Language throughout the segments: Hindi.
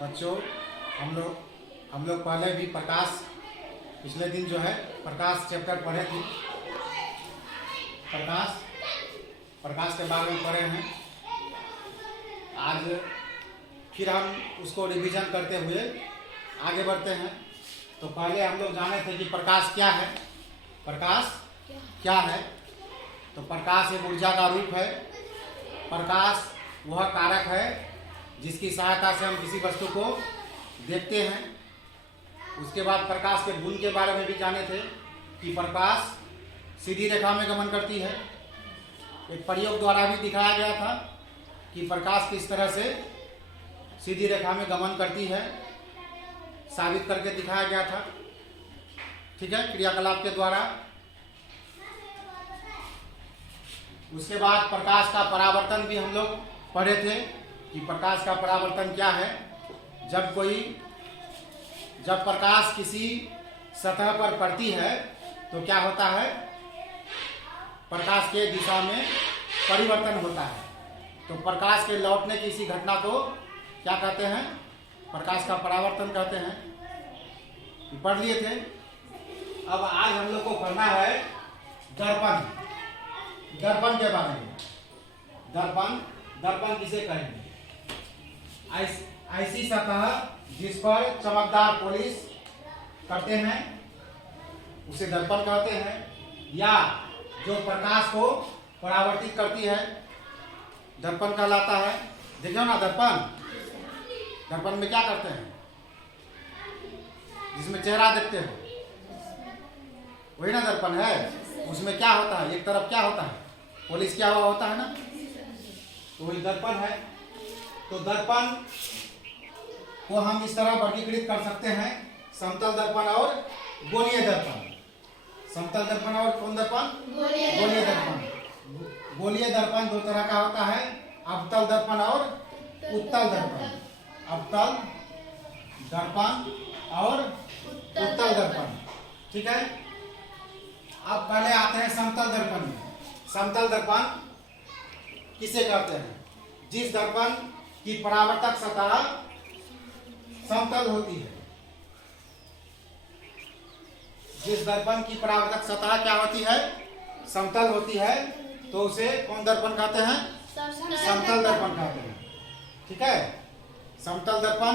बच्चों, हम लोग पहले भी पिछले दिन जो है प्रकाश चैप्टर पढ़े थे। प्रकाश के बारे में पढ़े हैं। आज फिर हम उसको रिवीजन करते हुए आगे बढ़ते हैं। तो पहले हम लोग जाने थे कि प्रकाश क्या है। तो प्रकाश एक ऊर्जा का रूप है। प्रकाश वह कारक है जिसकी सहायता से हम किसी वस्तु को देखते हैं। उसके बाद प्रकाश के गुण के बारे में भी जाने थे कि प्रकाश सीधी रेखा में गमन करती है। एक प्रयोग द्वारा भी दिखाया गया था कि प्रकाश किस तरह से सीधी रेखा में गमन करती है, साबित करके दिखाया गया था। ठीक है, क्रियाकलाप के द्वारा। उसके बाद प्रकाश का परावर्तन भी हम लोग पढ़े थे कि प्रकाश का परावर्तन क्या है। जब प्रकाश किसी सतह पर पड़ती है तो क्या होता है, प्रकाश के दिशा में परिवर्तन होता है। तो प्रकाश के लौटने की इसी घटना को क्या कहते हैं, प्रकाश का परावर्तन कहते हैं। पढ़ लिए थे। अब आज हम लोग को पढ़ना है दर्पण के बारे में। दर्पण किसे कहेंगे? ऐसी सतह जिस पर चमकदार पॉलिश करते हैं उसे दर्पण कहते हैं, या जो प्रकाश को परावर्तित करती है दर्पण कहलाता है। देखो ना, दर्पण में क्या करते हैं, जिसमें चेहरा देखते हो वही ना दर्पण है। उसमें क्या होता है, एक तरफ क्या होता है, पॉलिश क्या हुआ होता है ना, तो वही दर्पण है। तो दर्पण को हम इस तरह वर्गीकृत कर सकते हैं, समतल दर्पण और गोलीय दर्पण। समतल दर्पण और कौन दर्पण? गोलीय दर्पण। गोलीय दर्पण दो तरह का होता है, अवतल दर्पण और उत्तल दर्पण। अवतल दर्पण और उत्तल दर्पण। ठीक है। अब पहले आते हैं समतल दर्पण में। समतल दर्पण किसे कहते हैं? जिस दर्पण की परावर्तक सतह समतल होती है। जिस दर्पण की परावर्तक सतह क्या होती है, समतल होती है, तो उसे कौन दर्पण कहते हैं? समतल दर्पण कहते हैं। ठीक है। समतल दर्पण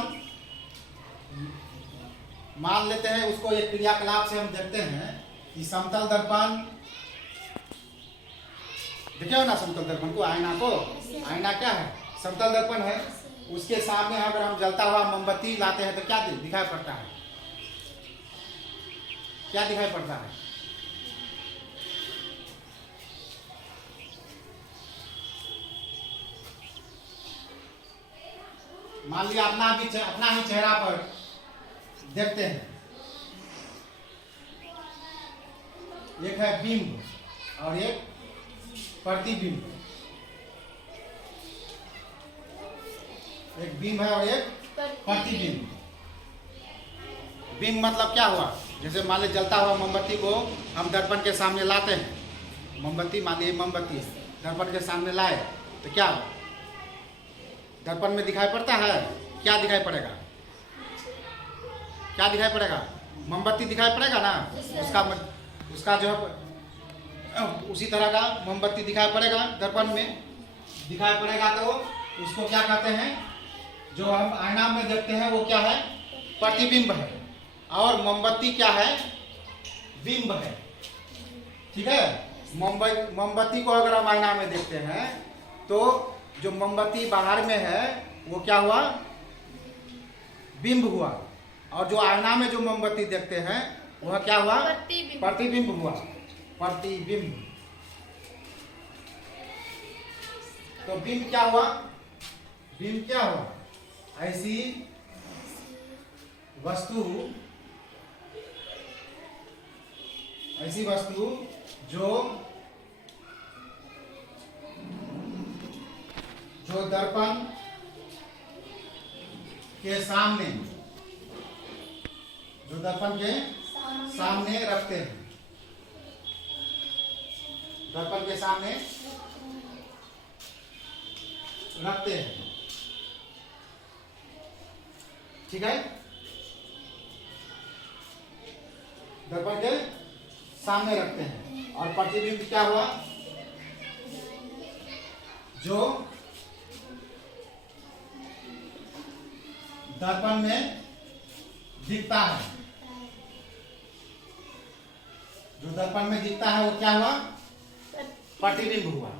मान लेते हैं, उसको एक क्रियाकलाप से हम देखते हैं कि समतल दर्पण, देखे हो ना समतल दर्पण को, आईना क्या है? समतल दर्पण है। उसके सामने अगर हम जलता हुआ मोमबत्ती लाते हैं तो क्या दिखाई पड़ता है? क्या दिखाई पड़ता है? मान लिया अपना ही चेहरा पर देखते हैं। एक है बिंब और एक प्रतिबिंब। एक बिंब है और एक प्रतिबिंब। बिंब मतलब क्या हुआ, जैसे मान लीजिए जलता हुआ मोमबत्ती को हम दर्पण के सामने लाते हैं। मोमबत्ती, मान लीजिए मोमबत्ती है, दर्पण के सामने लाए तो क्या दर्पण में दिखाई पड़ता है? क्या दिखाई पड़ेगा? क्या दिखाई पड़ेगा? मोमबत्ती दिखाई पड़ेगा ना। उसका जो है उसी तरह का मोमबत्ती दिखाई पड़ेगा, दर्पण में दिखाई पड़ेगा। तो उसको क्या कहते हैं? जो हम आईना में देखते हैं वो क्या है? प्रतिबिंब है। और मोमबत्ती क्या है? बिंब है। ठीक है। मोमबत्ती को अगर हम आईना में देखते हैं तो जो मोमबत्ती बाहर में है वो क्या हुआ? बिंब हुआ। और जो आईना में जो मोमबत्ती देखते हैं वह क्या हुआ? प्रतिबिंब हुआ। प्रतिबिंब। तो बिंब क्या हुआ? बिंब क्या हुआ? ऐसी वस्तु जो दर्पण के सामने रखते हैं। दर्पण के सामने रखते हैं। ठीक है, दर्पण के सामने रखते हैं। और प्रतिबिंब क्या हुआ, जो दर्पण में दिखता है, जो दर्पण में दिखता है वो क्या हुआ, प्रतिबिंब हुआ।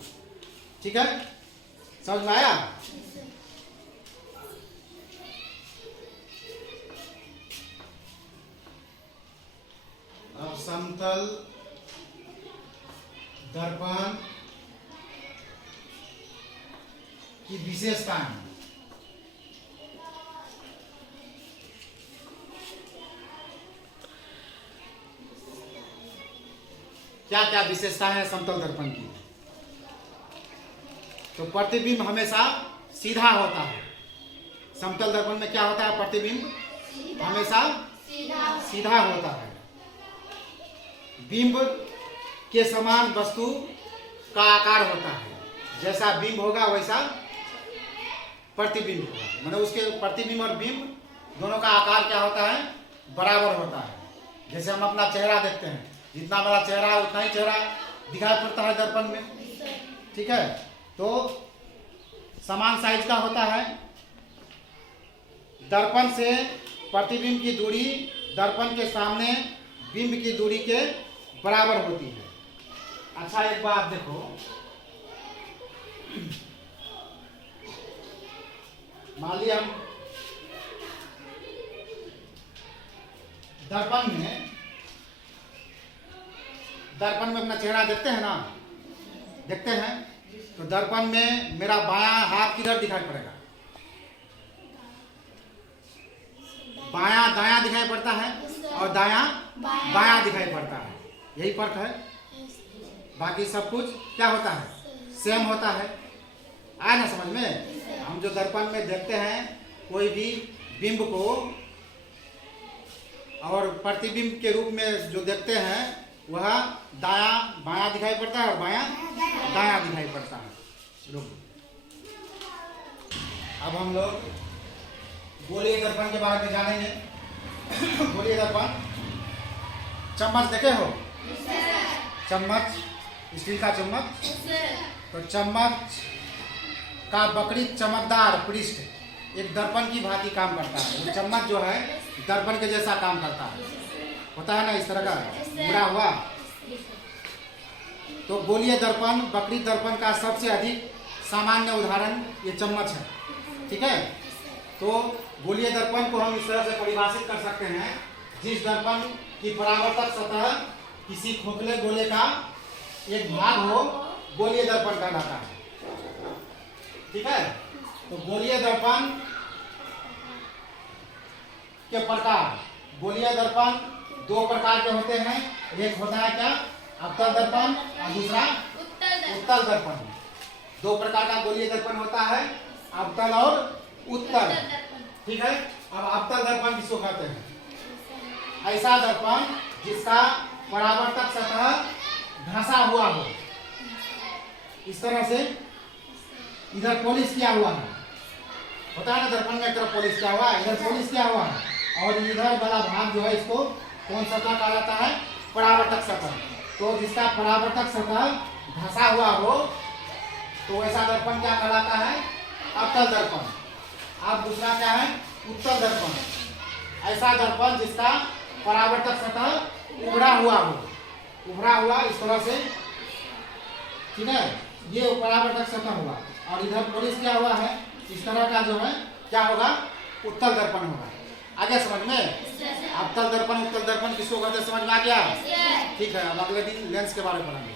ठीक है, समझ में आया। अब समतल दर्पण की विशेषताएं। क्या क्या विशेषता है समतल दर्पण की। तो प्रतिबिंब हमेशा सीधा होता है। समतल दर्पण में क्या होता है, प्रतिबिंब हमेशा सीधा होता है। बिंब के समान वस्तु का आकार होता है, जैसा बिंब होगा वैसा प्रतिबिंब होगा। मतलब उसके प्रतिबिंब और बिंब दोनों का आकार क्या होता है, बराबर होता है। जैसे हम अपना चेहरा देखते हैं, जितना बड़ा चेहरा है उतना ही चेहरा दिखाई पड़ता है दर्पण में। ठीक है, तो समान साइज का होता है। दर्पण से प्रतिबिंब की दूरी दर्पण के सामने बिंब की दूरी के बराबर होती है। अच्छा, एक बात देखो, मान लिया हम दर्पण में अपना चेहरा देखते हैं ना, देखते हैं, तो दर्पण में मेरा बायां हाथ किधर दिखाई पड़ेगा, बायां दायां दिखाई पड़ता है और दायां बायां दिखाई पड़ता है। यही फर्क है, बाकी सब कुछ क्या होता है, सेम होता है। आया ना समझ में। हम जो दर्पण में देखते हैं कोई भी बिंब को और प्रतिबिंब के रूप में जो देखते हैं वह दायां बायां दिखाई पड़ता है और बायां दायां दिखाई पड़ता है। अब हम लोग गोलीय दर्पण के बारे में जानेंगे। गोलीय दर्पण, चम्मच देखे हो, चम्मच, स्टील का चम्मच, तो चम्मच का वक्रित चमकदार पृष्ठ एक दर्पण की भांति काम करता है। वो चम्मच जो है दर्पण के जैसा काम करता है, होता है ना इस तरह का मुड़ा हुआ। तो गोलीय दर्पण वक्रित दर्पण का सबसे अधिक सामान्य उदाहरण ये चम्मच है। ठीक है, तो गोलीय दर्पण को हम इस तरह से परिभाषित कर सकते हैं, जिस दर्पण की परावर्तक सतह किसी खोखले गोले का एक भाग हो, गोलीय दर्पण कहलाता है। ठीक है, तो गोलीय दर्पण के प्रकार, गोलीय दर्पण दो प्रकार के होते हैं। एक होता है क्या, अवतल दर्पण, और दूसरा उत्तल दर्पण। दो प्रकार का गोलीय दर्पण होता है, अवतल और उत्तल। ठीक है, अब अवतल दर्पण किसको कहते हैं, ऐसा दर्पण जिसका परावर्तक सतह घसा हुआ हो, इस तरह से इधर पॉलिश किया हुआ है, होता है ना दर्पण में एक तरफ पॉलिश किया हुआ है, इधर पॉलिश किया हुआ है, और इधर वाला भाग जो है इसको कौन सतह कहलाता है, परावर्तक सतह। तो जिसका परावर्तक सतह घसा हुआ हो तो वैसा दर्पण क्या कहलाता है, अवतल दर्पण। अब दूसरा क्या है, उत्तल दर्पण, ऐसा दर्पण जिसका परावर्तक सतह उभरा हुआ हो, उभरा हुआ इस तरह से। ठीक है, ये परावर्तक सतह हुआ और इधर पॉलिश किया हुआ है, इस तरह का जो है क्या होगा, उत्तल दर्पण होगा। आगे समझ में, अवतल दर्पण उत्तल दर्पण किसको कहते हैं, समझ में आ गया। ठीक है, अब अगले दिन लेंस के बारे में पढ़ेंगे।